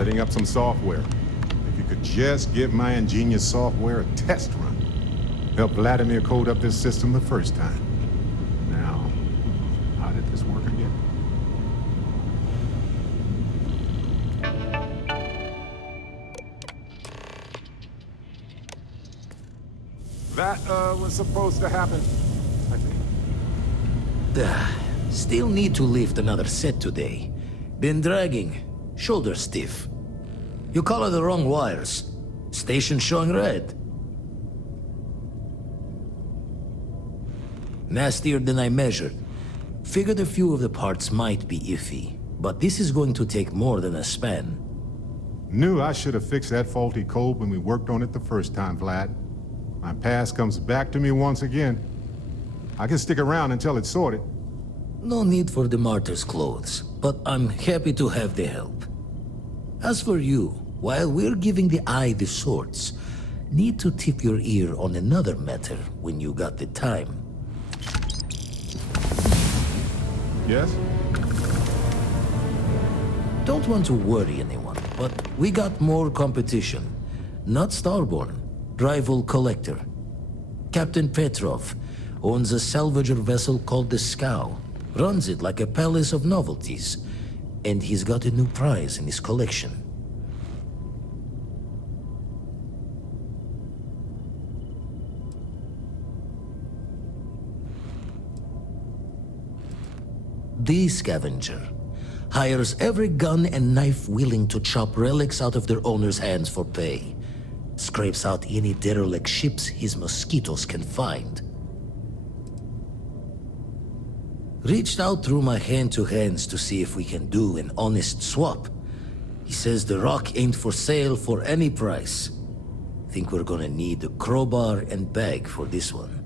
setting up some software. If you could just give my ingenious software a test run. Help Vladimir code up this system the first time. Now, how did this work again? That, was supposed to happen, I think. Still need to lift another set today. Been dragging. Shoulder stiff. You color the wrong wires. Station showing red. Nastier than I measured. Figured a few of the parts might be iffy, but this is going to take more than a span. Knew I should have fixed that faulty code when we worked on it the first time, Vlad. My past comes back to me once again. I can stick around until it's sorted. No need for the martyr's clothes, but I'm happy to have the help. As for you, while we're giving the eye the swords, need to tip your ear on another matter when you got the time. Yes? Don't want to worry anyone, but we got more competition. Not Starborn, rival collector. Captain Petrov owns a salvager vessel called the Scow. Runs it like a palace of novelties. And he's got a new prize in his collection. The Scavenger hires every gun and knife willing to chop relics out of their owner's hands for pay. Scrapes out any derelict ships his mosquitoes can find. Reached out through my hand-to-hands to see if we can do an honest swap. He says the rock ain't for sale for any price. Think we're gonna need a crowbar and bag for this one.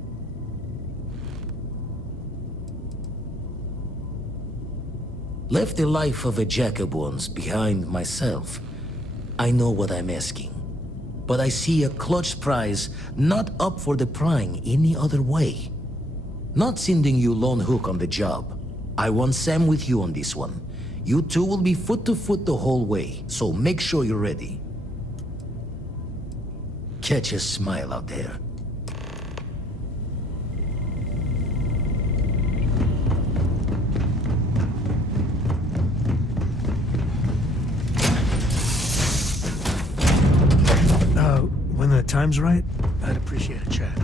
Left the life of a jack-of-bones behind myself. I know what I'm asking. But I see a clutch prize not up for the prying any other way. Not sending you lone hook on the job. I want Sam with you on this one. You two will be foot to foot the whole way, so make sure you're ready. Catch a smile out there. When the time's right, I'd appreciate a chat.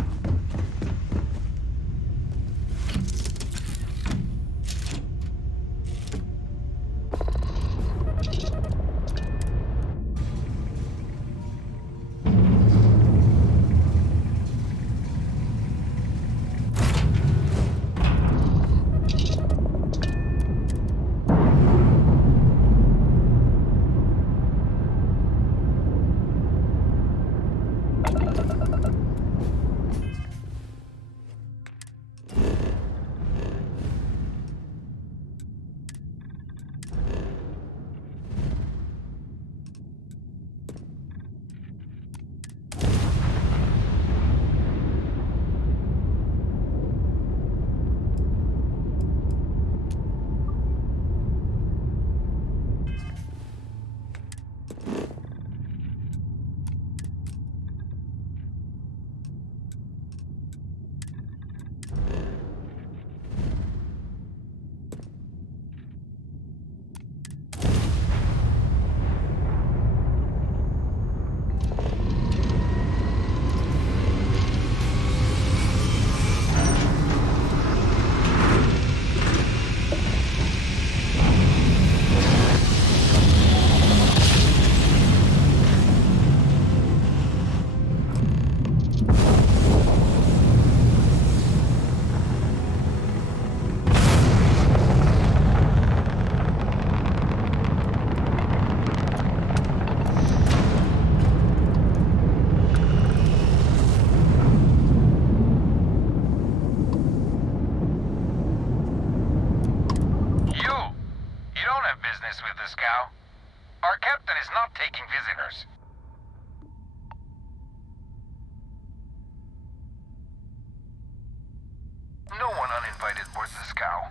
No one uninvited boards the scow.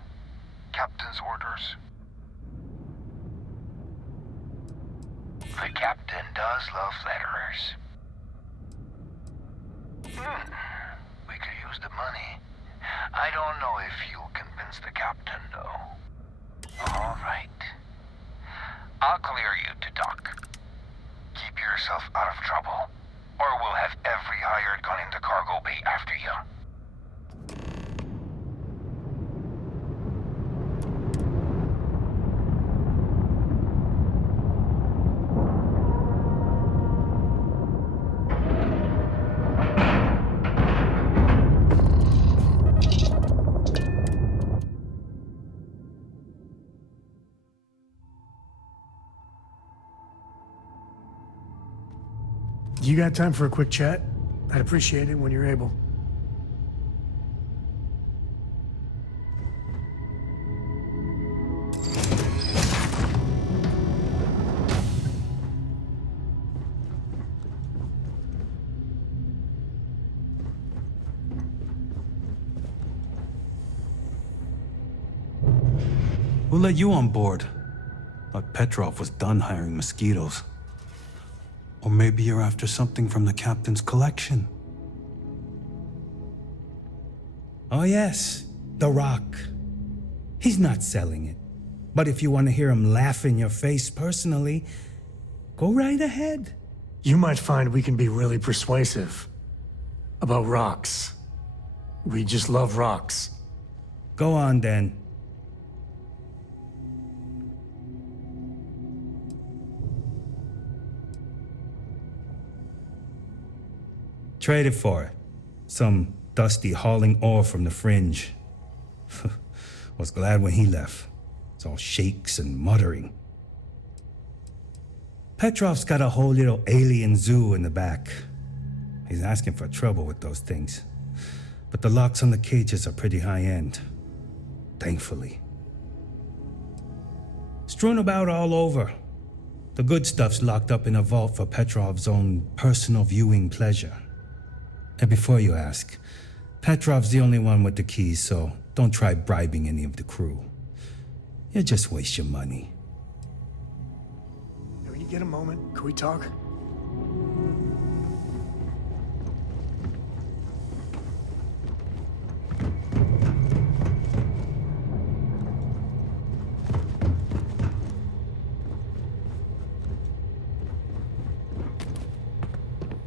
Captain's orders. The captain does love flatterers. We could use the money. I don't know if you'll convince the captain, though. All right. I'll clear you to dock. Keep yourself out of trouble, or we'll have every hired gun in the cargo bay after you. You got time for a quick chat? I'd appreciate it when you're able. We'll let you on board. But Petrov was done hiring mosquitoes. Or maybe you're after something from the captain's collection. Oh yes, The Rock. He's not selling it. But if you want to hear him laugh in your face personally, go right ahead. You might find we can be really persuasive. About rocks. We just love rocks. Go on then. Traded for it. Some dusty hauling ore from the fringe. Was glad when he left. It's all shakes and muttering. Petrov's got a whole little alien zoo in the back. He's asking for trouble with those things. But the locks on the cages are pretty high-end. Thankfully. Strewn about all over. The good stuff's locked up in a vault for Petrov's own personal viewing pleasure. And before you ask, Petrov's the only one with the keys, so don't try bribing any of the crew. You'll just waste your money. When you get a moment, can we talk?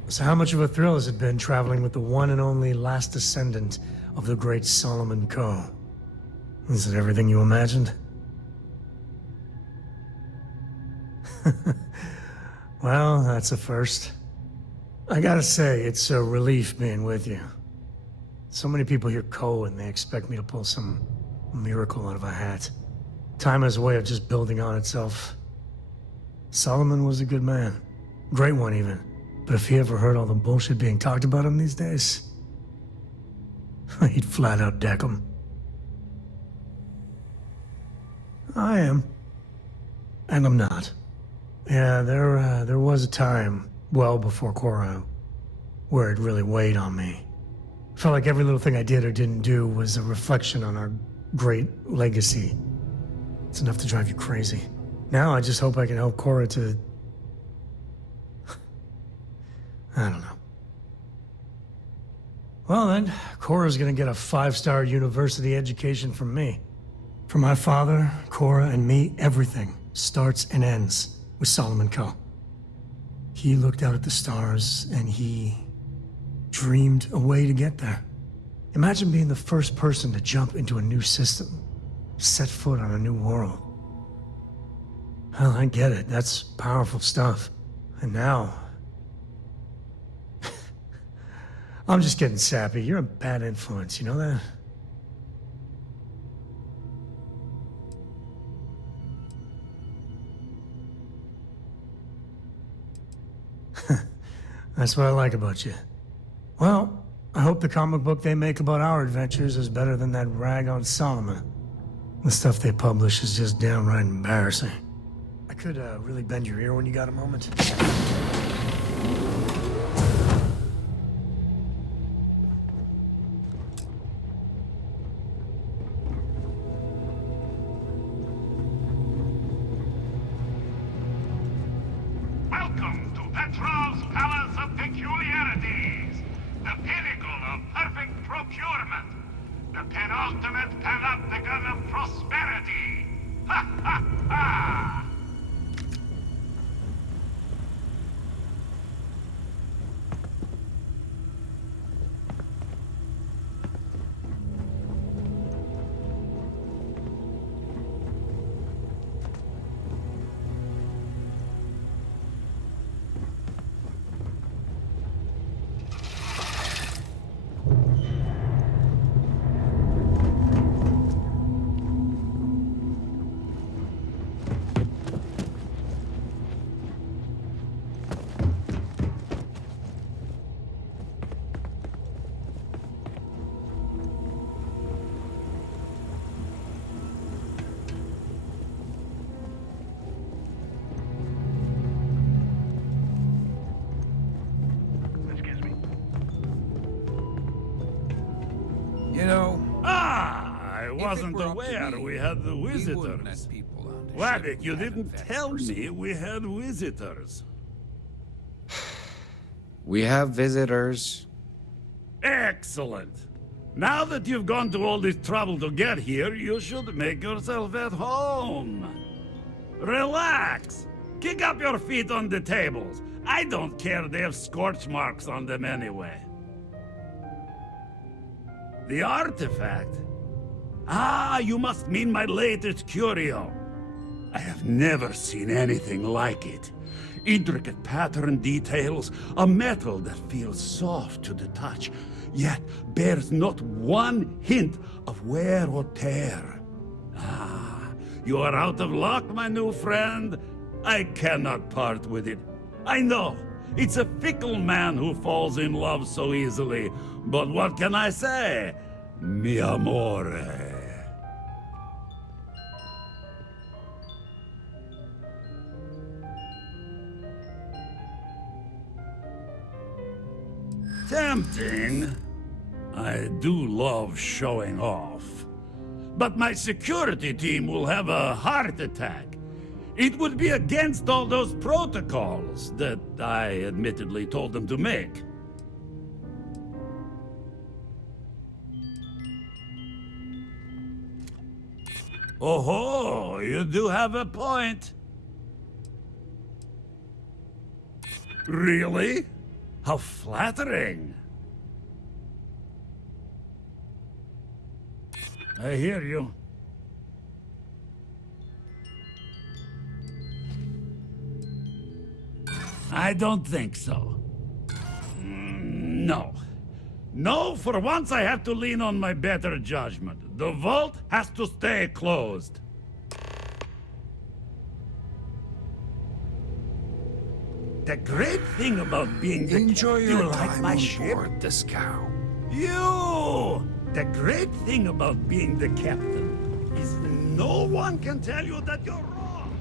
So how much of a thrill has it been traveling with the one and only last descendant of the great Solomon Coe? Is it everything you imagined? Well, that's a first. I gotta say, it's a relief being with you. So many people hear Coe and they expect me to pull some miracle out of a hat. Time has a way of just building on itself. Solomon was a good man. Great one, even. But if he ever heard all the bullshit being talked about him these days, he'd flat out deck him. I am. And I'm not. Yeah, there was a time, well before Korra, where it really weighed on me. Felt like every little thing I did or didn't do was a reflection on our great legacy. It's enough to drive you crazy. Now I just hope I can help Korra to... I don't know. Well then, Korra's gonna get a 5-star university education from me. For my father, Korra, and me, everything starts and ends with Solomon Coe. He looked out at the stars and he dreamed a way to get there. Imagine being the first person to jump into a new system, set foot on a new world. Well, I get it. That's powerful stuff. And now... I'm just getting sappy. You're a bad influence, you know that? That's what I like about you. Well, I hope the comic book they make about our adventures is better than that rag on Solomon. The stuff they publish is just downright embarrassing. I could really bend your ear when you got a moment. The penultimate panopticon of prosperity! Ha ha ha! You know, I if wasn't it were up to aware me, we had the we wouldn't visitors. let people on the Wabbit, ship you who didn't haven't tell vetted me we had visitors. We have visitors. Excellent. Now that you've gone to all this trouble to get here, you should make yourself at home. Relax. Kick up your feet on the tables. I don't care, they have scorch marks on them anyway. The artifact? Ah, you must mean my latest curio. I have never seen anything like it. Intricate pattern details, a metal that feels soft to the touch, yet bears not one hint of wear or tear. Ah, you are out of luck, my new friend. I cannot part with it. I know, it's a fickle man who falls in love so easily, but what can I say? Mi amore. Tempting. I do love showing off. But my security team will have a heart attack. It would be against all those protocols that I admittedly told them to make. Oh, you do have a point. Really? How flattering. I hear you. I don't think so. No. No, for once I have to lean on my better judgment. The vault has to stay closed. The great thing about being the Enjoy you your like time my on ship? board the scow. You! The great thing about being the captain is no one can tell you that you're wrong.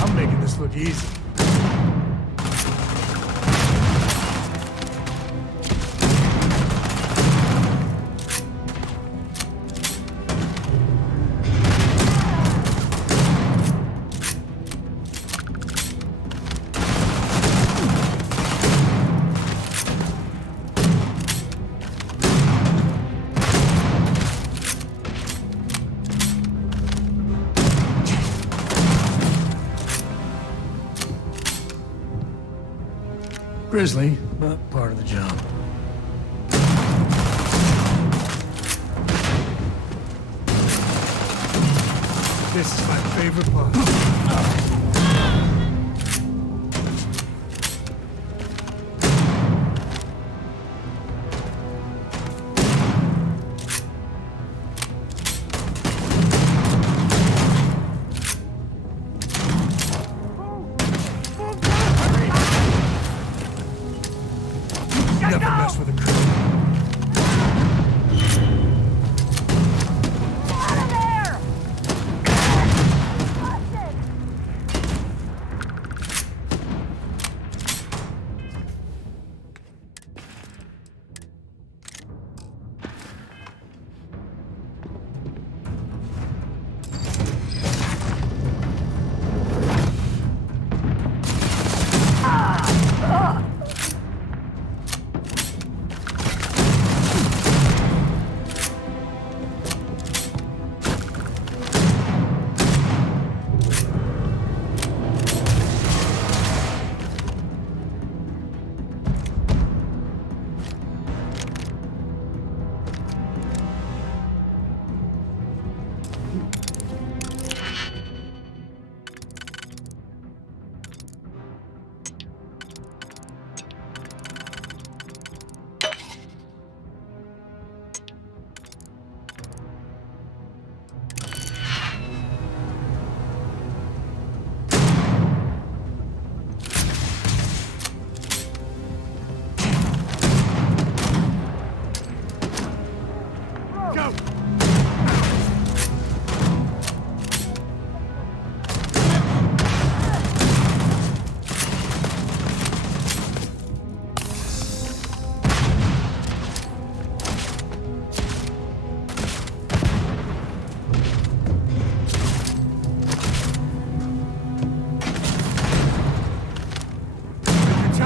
I'm making this look easy. Grisly, but part of the job. This is my favorite part. Never mess with a crew. Out of there! Busted!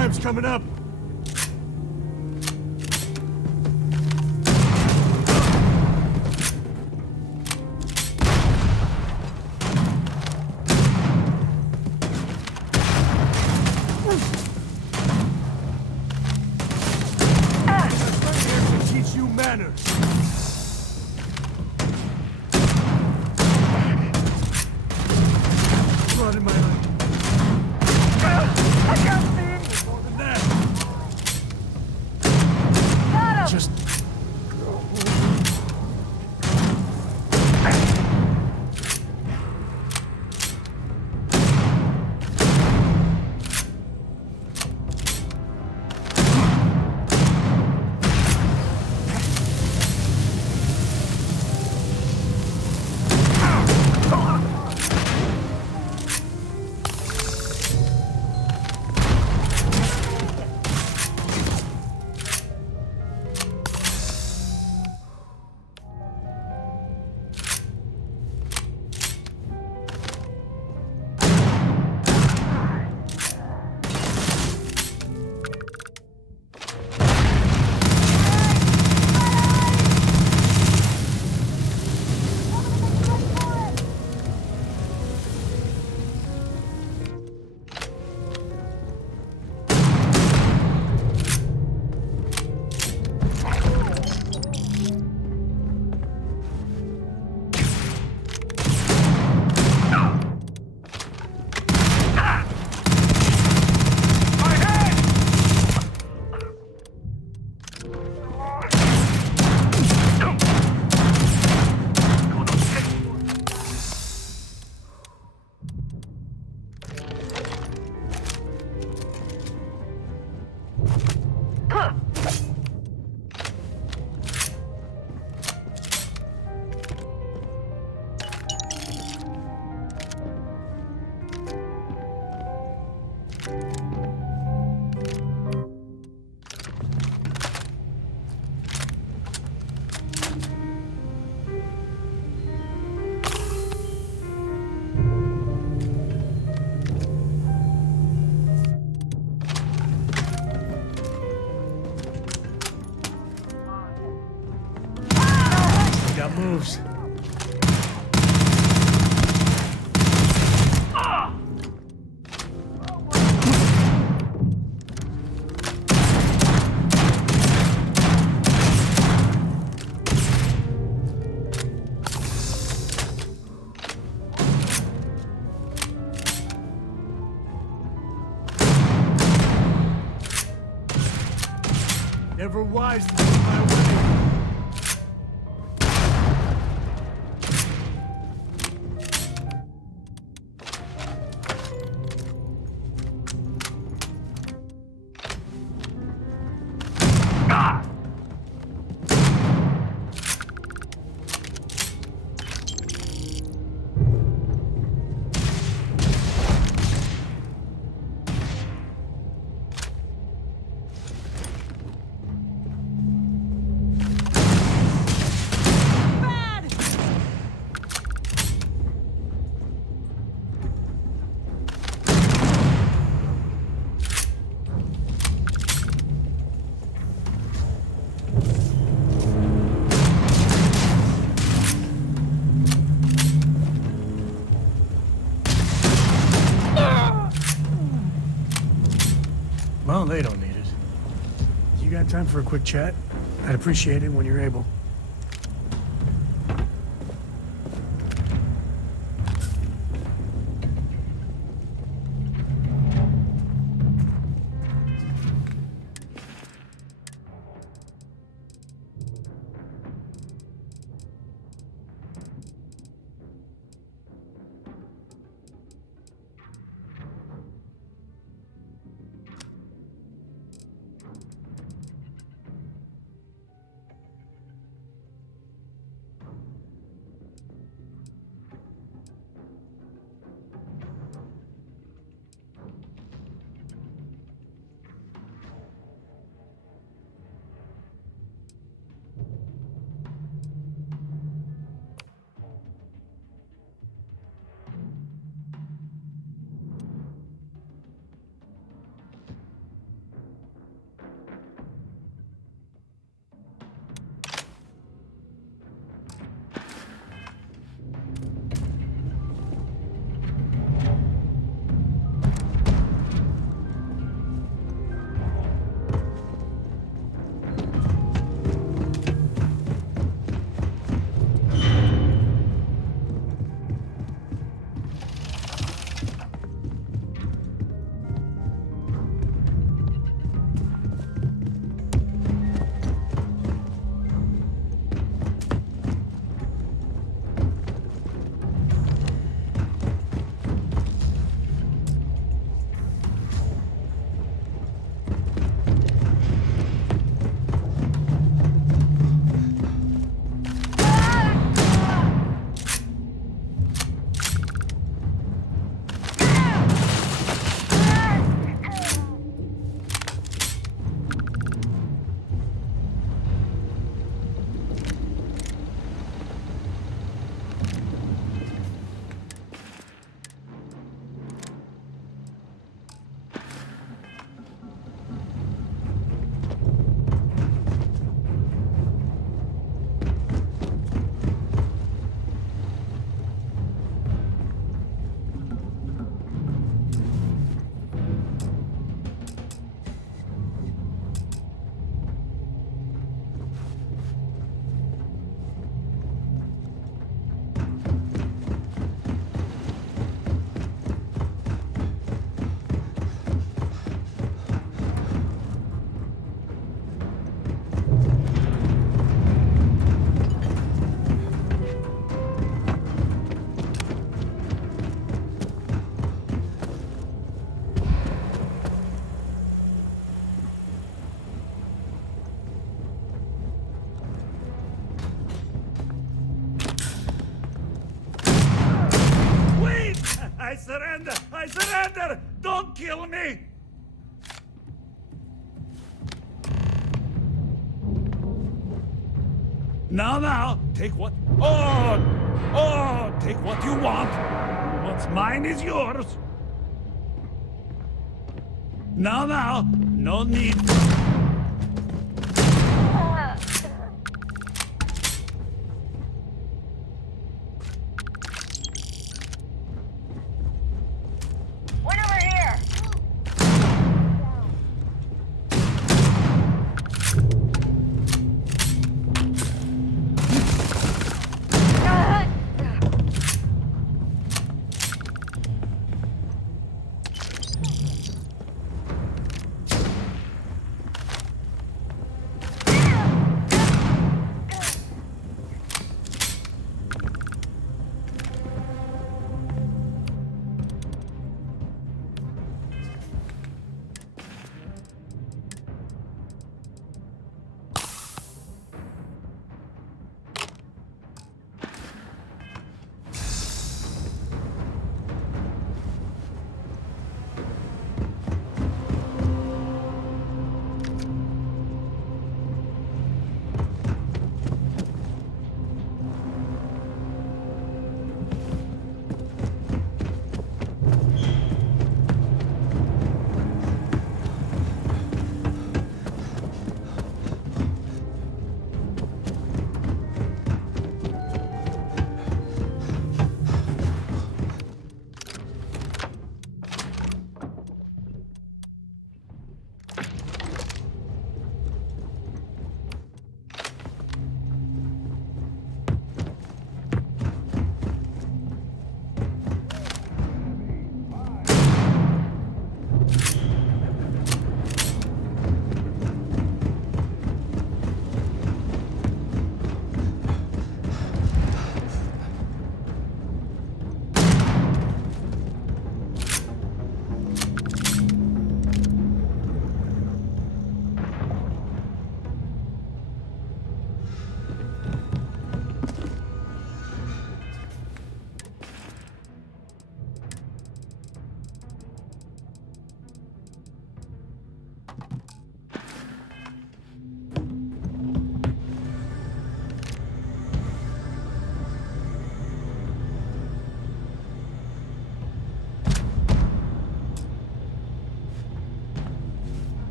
Time's coming up. Teach you manners. Blood in my eye. I can't see. More than that. Just. Got moves. Never wise to lose my way. Well, they don't need it. You got time for a quick chat? I'd appreciate it when you're able. kill me! Now, take what? Take what you want. What's mine is yours. Now, no need. Wait over here!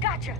Gotcha!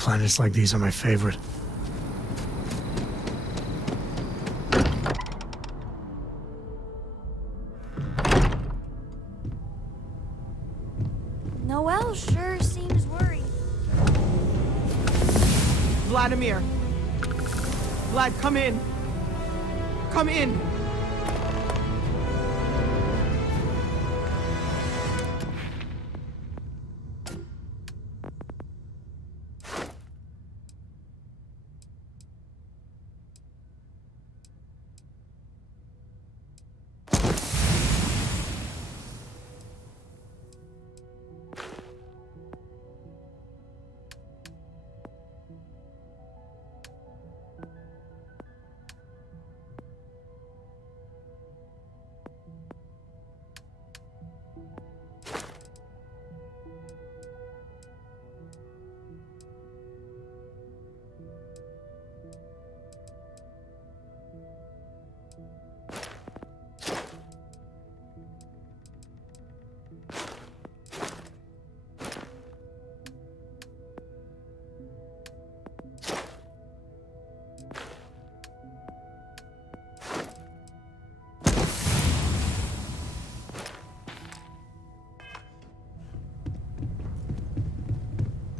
Planets like these are my favorite. Noel sure seems worried. Vladimir! Vlad, come in! Come in!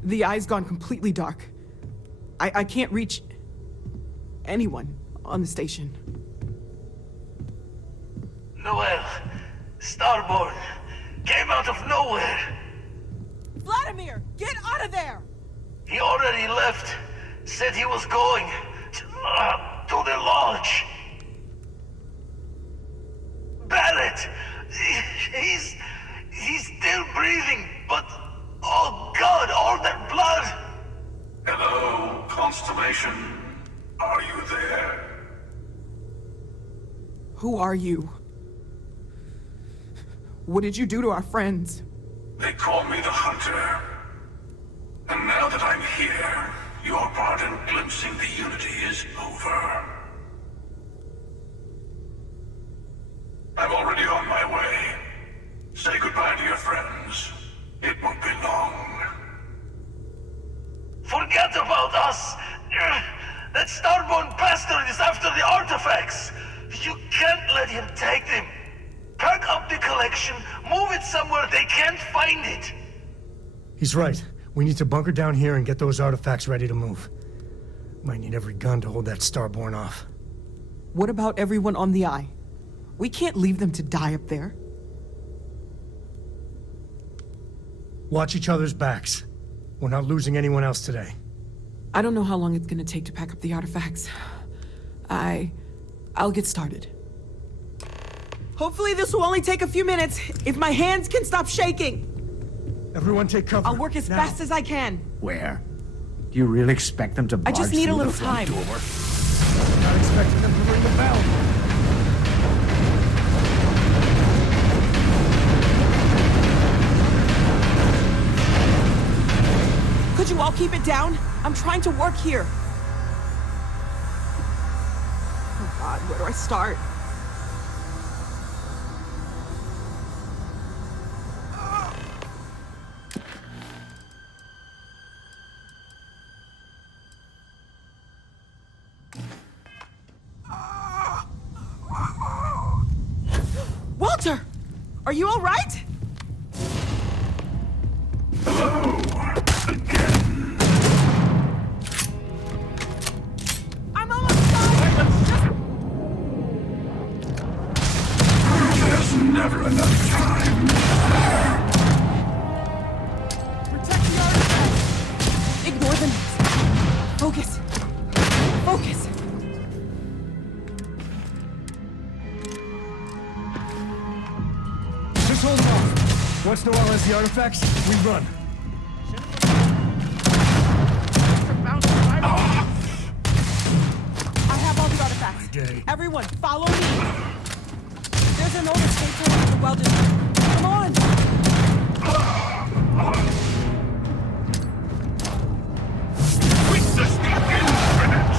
The eye's gone completely dark. I can't reach anyone on the station. Noel, Starborn, came out of nowhere. Vladimir, get out of there! He already left. Said he was going to the lodge. Barrett, he's still breathing, but oh God, all that blood! Hello, Constellation. Are you there? Who are you? What did you do to our friends? They call me the Hunter. And now that I'm here, your part in glimpsing the Unity is over. I'm already on my way. Say goodbye to your friends. It won't be long. Forget about us! That Starborn bastard is after the artifacts! You can't let him take them! Pack up the collection, move it somewhere they can't find it! He's right. We need to bunker down here and get those artifacts ready to move. Might need every gun to hold that Starborn off. What about everyone on the Eye? We can't leave them to die up there. Watch each other's backs. We're not losing anyone else today. I don't know how long it's gonna take to pack up the artifacts. I'll get started. Hopefully this will only take a few minutes, if my hands can stop shaking. Everyone take cover. I'll work as fast as I can. Where? Do you really expect them to barge I just need a through little the front time. door? Not expecting them to ring the bell. Could you all keep it down? I'm trying to work here. Oh God, where do I start? Walter! Are you all right? I'm almost done! There's never enough time. Protect the artifacts! Ignore the noise. Focus. Focus. Just hold them off. Once Noel has the artifacts, we run. I have all the artifacts. Okay. Everyone, follow me. There's an older state in the welded. Come on. Witness the infinite!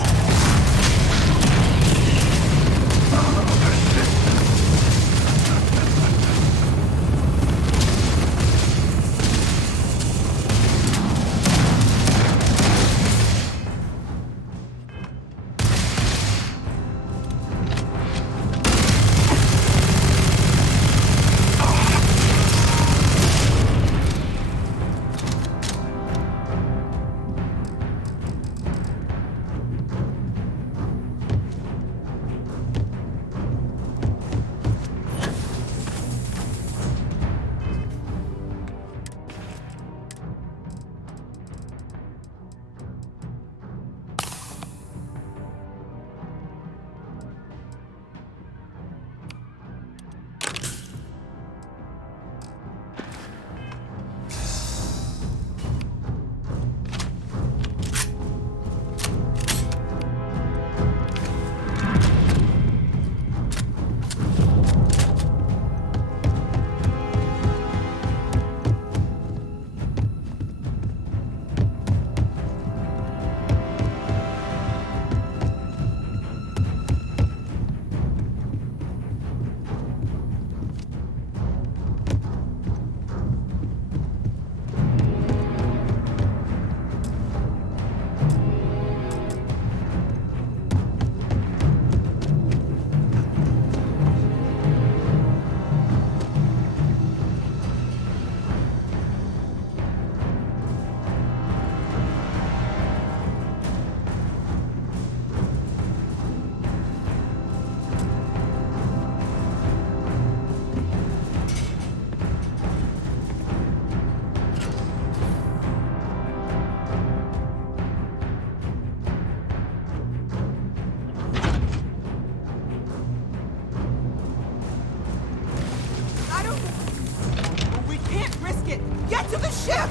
Get to the ship!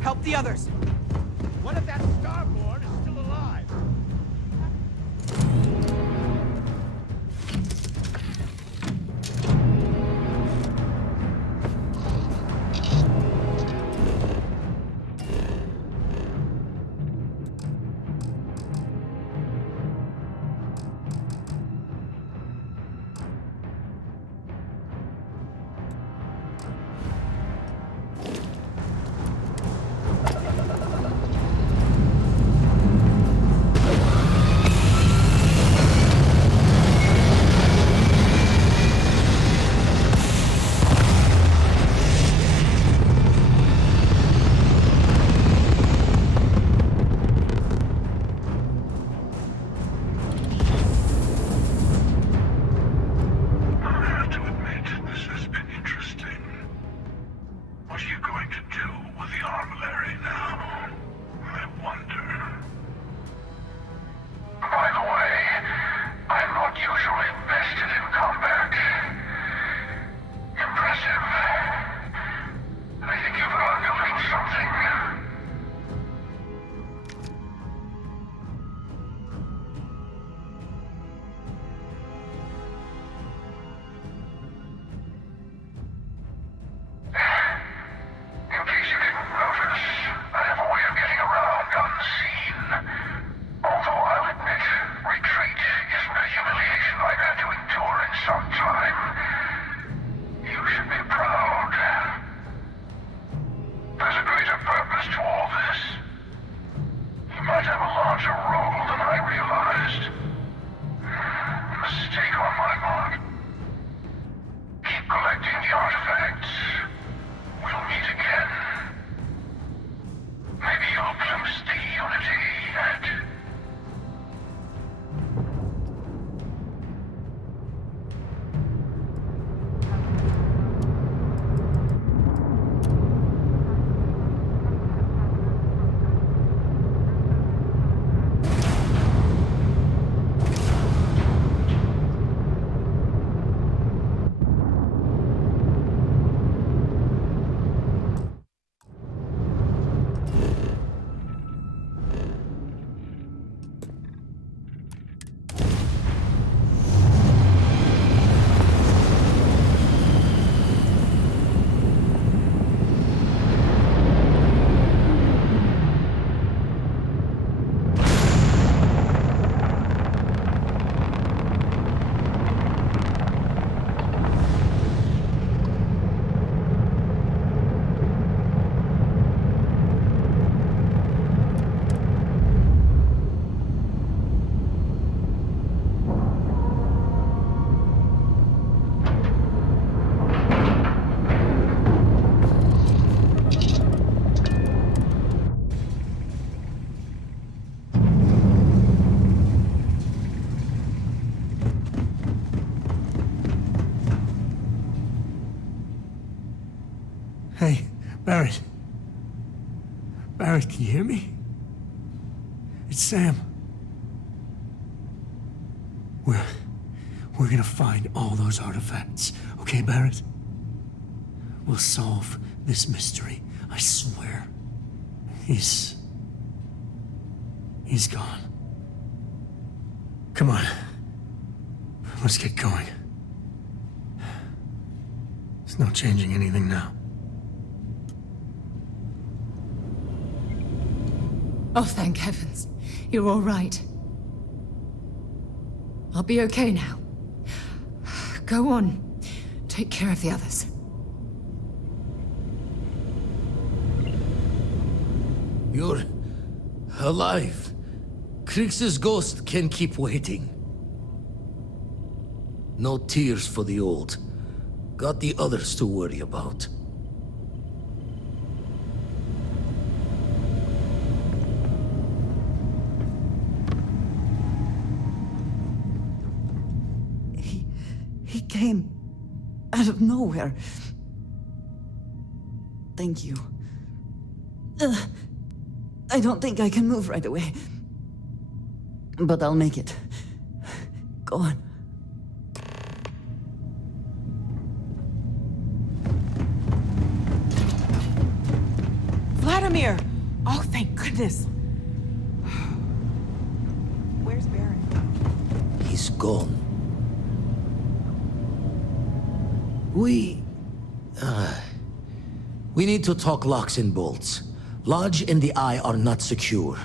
Help the others. What if that starboard is still alive? Hey, Barrett. Barrett, can you hear me? It's Sam. We're gonna find all those artifacts. Okay, Barrett? We'll solve this mystery. I swear. He's gone. Come on. Let's get going. There's no changing anything now. Oh, thank heavens. You're all right. I'll be okay now. Go on. Take care of the others. You're alive. Krix's ghost can keep waiting. No tears for the old. Got the others to worry about. He came out of nowhere. Thank you. I don't think I can move right away. But I'll make it. Go on. Vladimir! Oh, thank goodness. Where's Barrett? He's gone. We need to talk locks and bolts. Lodge and the Eye are not secure.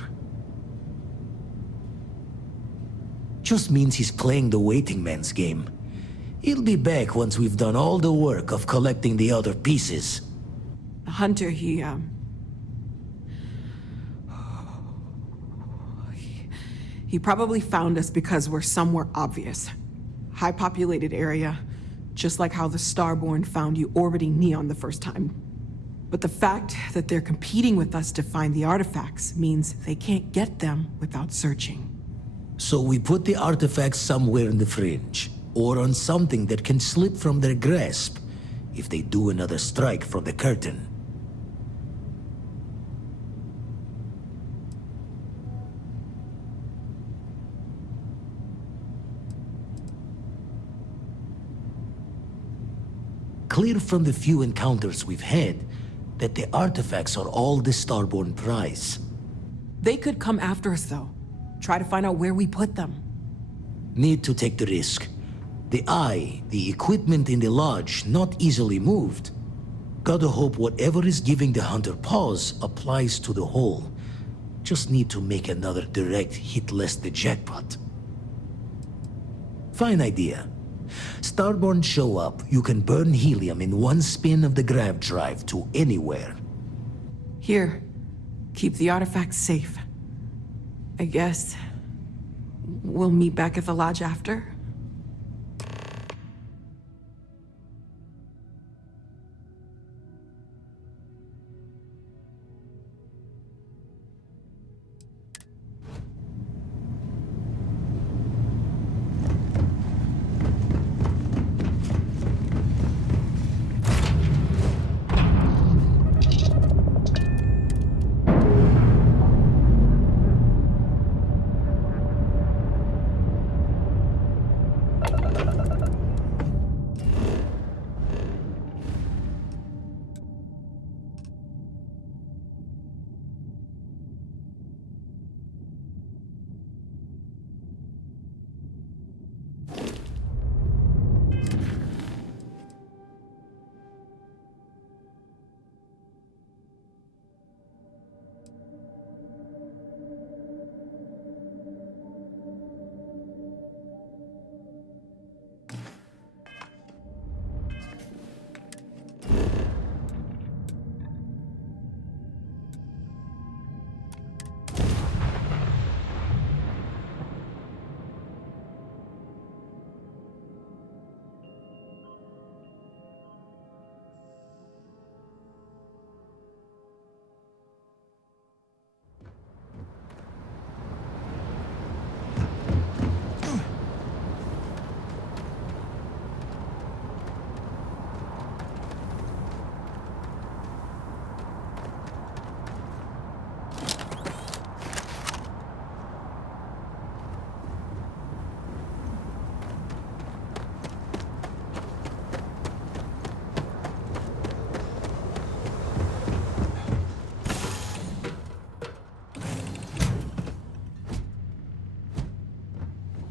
Just means he's playing the waiting man's game. He'll be back once we've done all the work of collecting the other pieces. The hunter, he probably found us because we're somewhere obvious. High-populated area, just like how the Starborn found you orbiting Neon the first time. But the fact that they're competing with us to find the artifacts means they can't get them without searching. So we put the artifacts somewhere in the fringe, or on something that can slip from their grasp if they do another strike from the curtain. Clear from the few encounters we've had that the artifacts are all the Starborn prize. They could come after us, though. Try to find out where we put them. Need to take the risk. The Eye, the equipment in the lodge, not easily moved. Gotta hope whatever is giving the hunter pause applies to the whole. Just need to make another direct hit less the jackpot. Fine idea. Starborn show up, you can burn helium in one spin of the grav drive to anywhere. Here, keep the artifacts safe. I guess we'll meet back at the lodge after.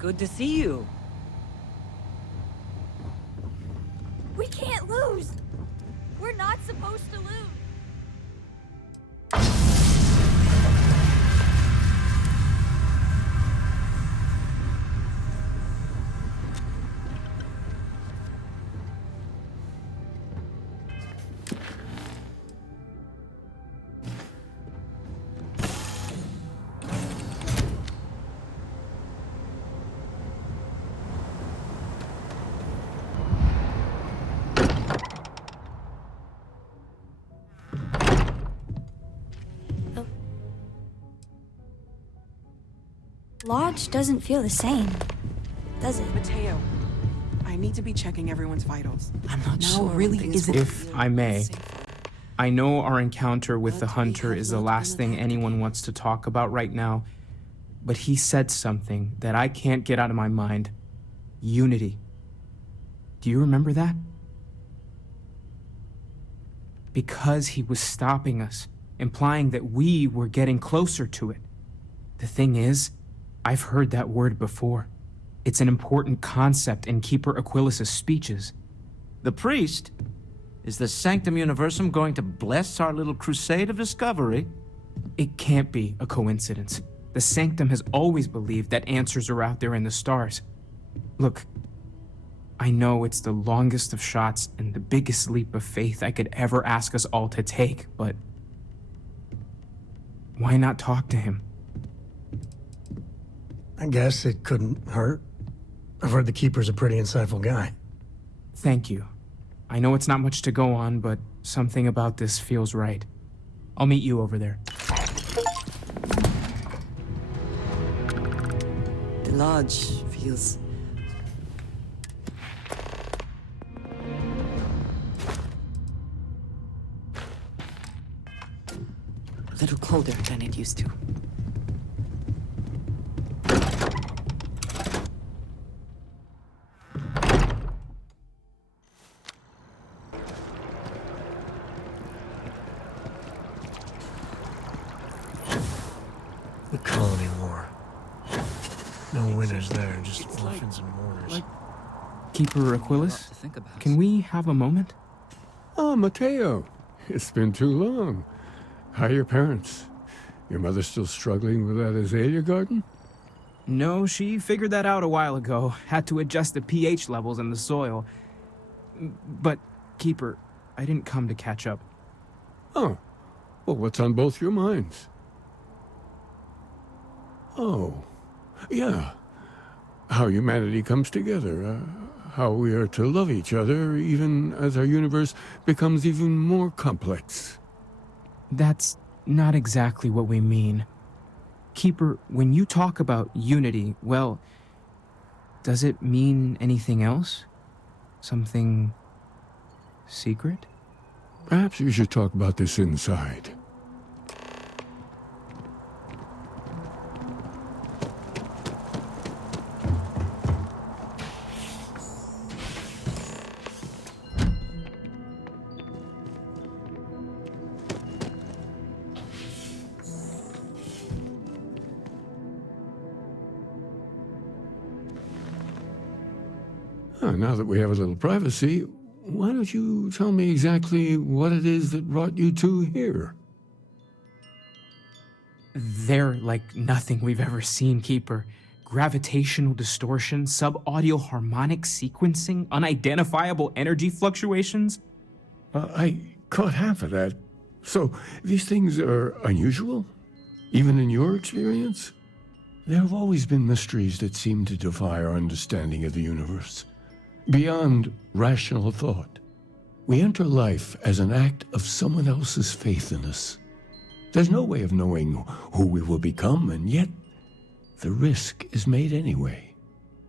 Good to see you. We can't lose! We're not supposed to lose! Lodge doesn't feel the same, does it? Mateo, I need to be checking everyone's vitals. I'm not No, sure. really isn't. If I may, I know our encounter with the hunter is the last thing anyone wants to talk about right now, but he said something that I can't get out of my mind. Unity. Do you remember that? Because he was stopping us, implying that we were getting closer to it. The thing is, I've heard that word before. It's an important concept in Keeper Aquilas's speeches. The priest? Is the Sanctum Universum going to bless our little crusade of discovery? It can't be a coincidence. The Sanctum has always believed that answers are out there in the stars. Look, I know it's the longest of shots and the biggest leap of faith I could ever ask us all to take, but why not talk to him? I guess it couldn't hurt. I've heard the Keeper's a pretty insightful guy. Thank you. I know it's not much to go on, but something about this feels right. I'll meet you over there. The lodge feels... a little colder than it used to. The Colony War. No winners there, just orphans and mourners. Keeper Aquilas, can we have a moment? Oh, Mateo. It's been too long. How are your parents? Your mother still struggling with that azalea garden? No, she figured that out a while ago. Had to adjust the pH levels in the soil. But, Keeper, I didn't come to catch up. Oh. Well, what's on both your minds? Oh. Yeah. How humanity comes together. How we are to love each other even as our universe becomes even more complex. That's not exactly what we mean. Keeper, when you talk about unity, well, does it mean anything else? Something secret? Perhaps we should talk about this inside. Now that we have a little privacy, why don't you tell me exactly what it is that brought you two here? They're like nothing we've ever seen, Keeper. Gravitational distortion, sub-audio harmonic sequencing, unidentifiable energy fluctuations. I caught half of that. So, these things are unusual? Even in your experience? There have always been mysteries that seem to defy our understanding of the universe. Beyond rational thought, we enter life as an act of someone else's faith in us. There's no way of knowing who we will become, and yet the risk is made anyway.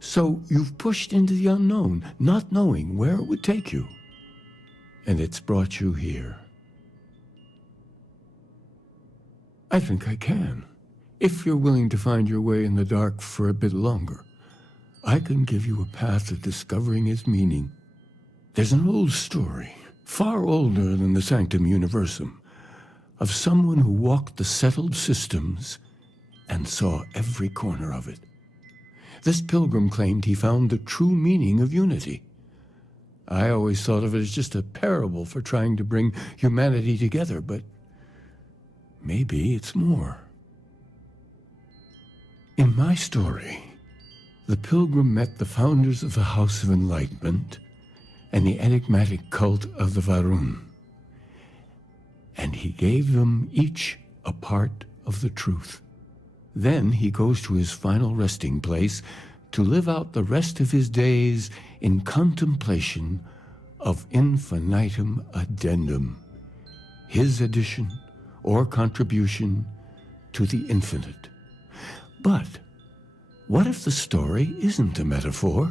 So you've pushed into the unknown, not knowing where it would take you. And it's brought you here. I think I can, if you're willing to find your way in the dark for a bit longer. I can give you a path to discovering its meaning. There's an old story, far older than the Sanctum Universum, of someone who walked the settled systems and saw every corner of it. This pilgrim claimed he found the true meaning of unity. I always thought of it as just a parable for trying to bring humanity together, but maybe it's more. In my story, the pilgrim met the founders of the House of Enlightenment and the enigmatic cult of the Varun, and he gave them each a part of the truth. Then he goes to his final resting place to live out the rest of his days in contemplation of infinitum addendum, his addition or contribution to the infinite. But what if the story isn't a metaphor,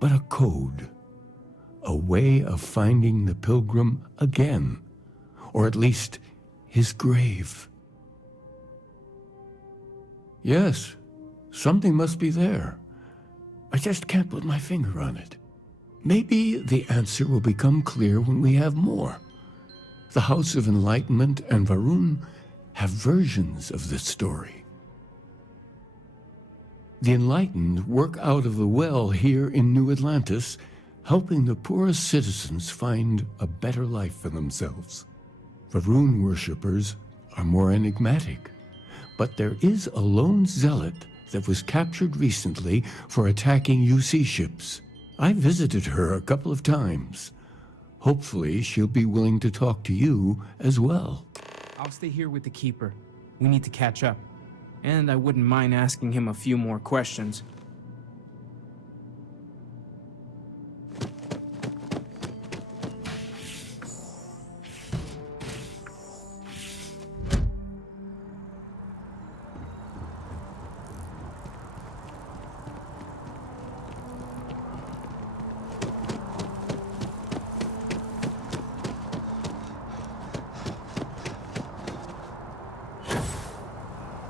but a code, a way of finding the pilgrim again, or at least his grave? Yes, something must be there. I just can't put my finger on it. Maybe the answer will become clear when we have more. The House of Enlightenment and Varun have versions of this story. The enlightened work out of the well here in New Atlantis, helping the poorest citizens find a better life for themselves. Varun worshippers are more enigmatic, but there is a lone zealot that was captured recently for attacking UC ships. I visited her a couple of times. Hopefully, she'll be willing to talk to you as well. I'll stay here with the Keeper. We need to catch up. And I wouldn't mind asking him a few more questions.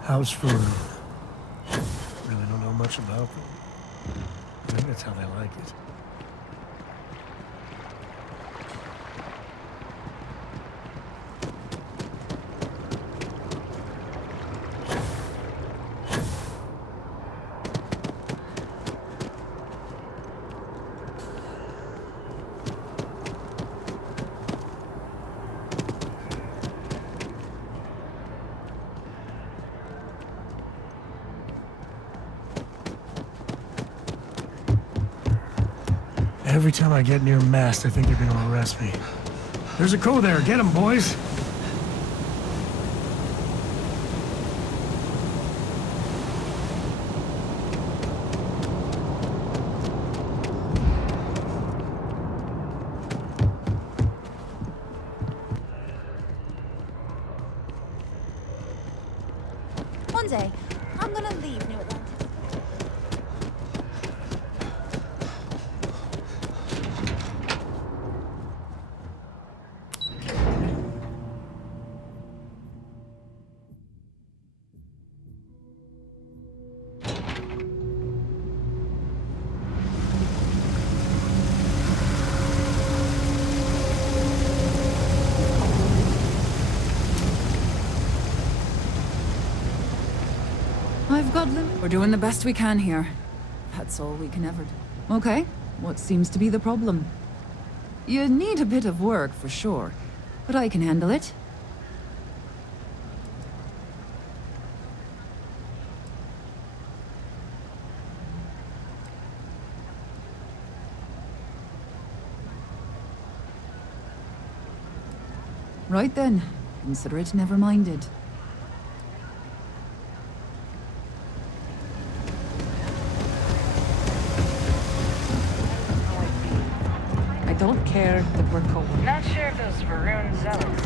House food. Really don't know much about them. I think that's how they like it. Every time I get near mast, I think they're gonna arrest me. There's a code there. Get him, boys. One day, I'm gonna leave New Atlantis. I've got them. We're doing the best we can here. That's all we can ever do. Okay, what seems to be the problem? You need a bit of work, for sure, but I can handle it. Right then, consider it never minded. I don't care that we're coworkers. Not sure if those Varun zealots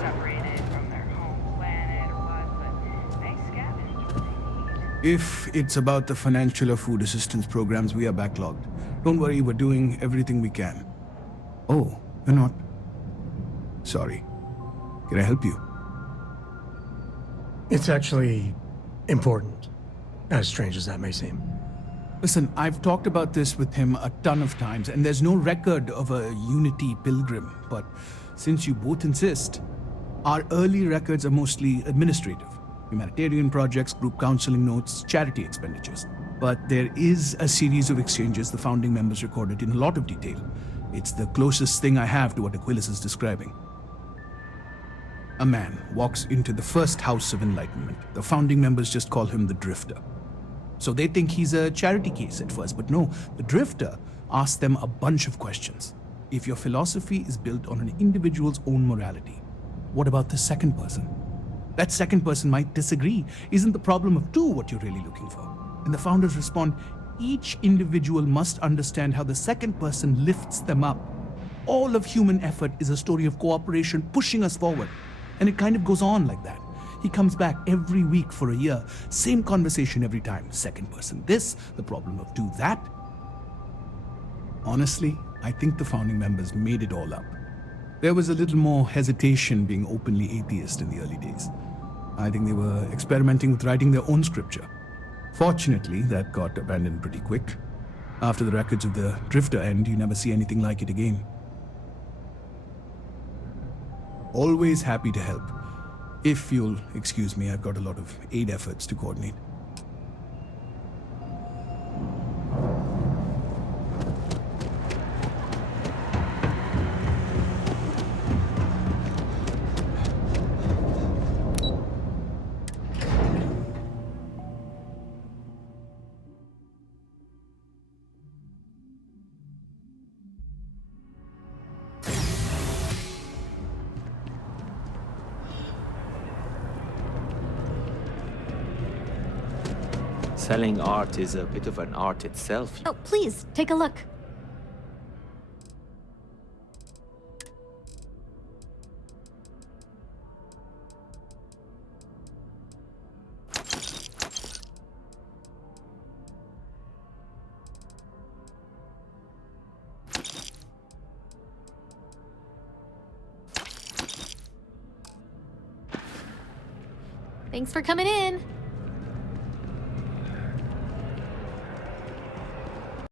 separated from their home planet or what, but they scavenge. If it's about the financial or food assistance programs, we are backlogged. Don't worry, we're doing everything we can. Oh, you're not? Sorry. Can I help you? It's actually important, as strange as that may seem. Listen, I've talked about this with him a ton of times, and there's no record of a Unity pilgrim. But since you both insist, our early records are mostly administrative. humanitarian projects, group counseling notes, charity expenditures. But there is a series of exchanges the founding members recorded in a lot of detail. It's the closest thing I have to what Aquilas is describing. A man walks into the first house of enlightenment. The founding members just call him the Drifter. So they think he's a charity case at first, but no, the Drifter asks them a bunch of questions. If your philosophy is built on an individual's own morality, what about the second person? That second person might disagree. Isn't the problem of two what you're really looking for? And the founders respond, each individual must understand how the second person lifts them up. All of human effort is a story of cooperation pushing us forward. And it kind of goes on like that. He comes back every week for a year. Same conversation every time. Second person this, the problem of two that. Honestly, I think the founding members made it all up. There was a little more hesitation being openly atheist in the early days. I think they were experimenting with writing their own scripture. Fortunately, that got abandoned pretty quick. After the records of the Drifter end, you never see anything like it again. Always happy to help. If you'll excuse me, I've got a lot of aid efforts to coordinate. Selling art is a bit of an art itself. Oh, please, take a look. Thanks for coming in.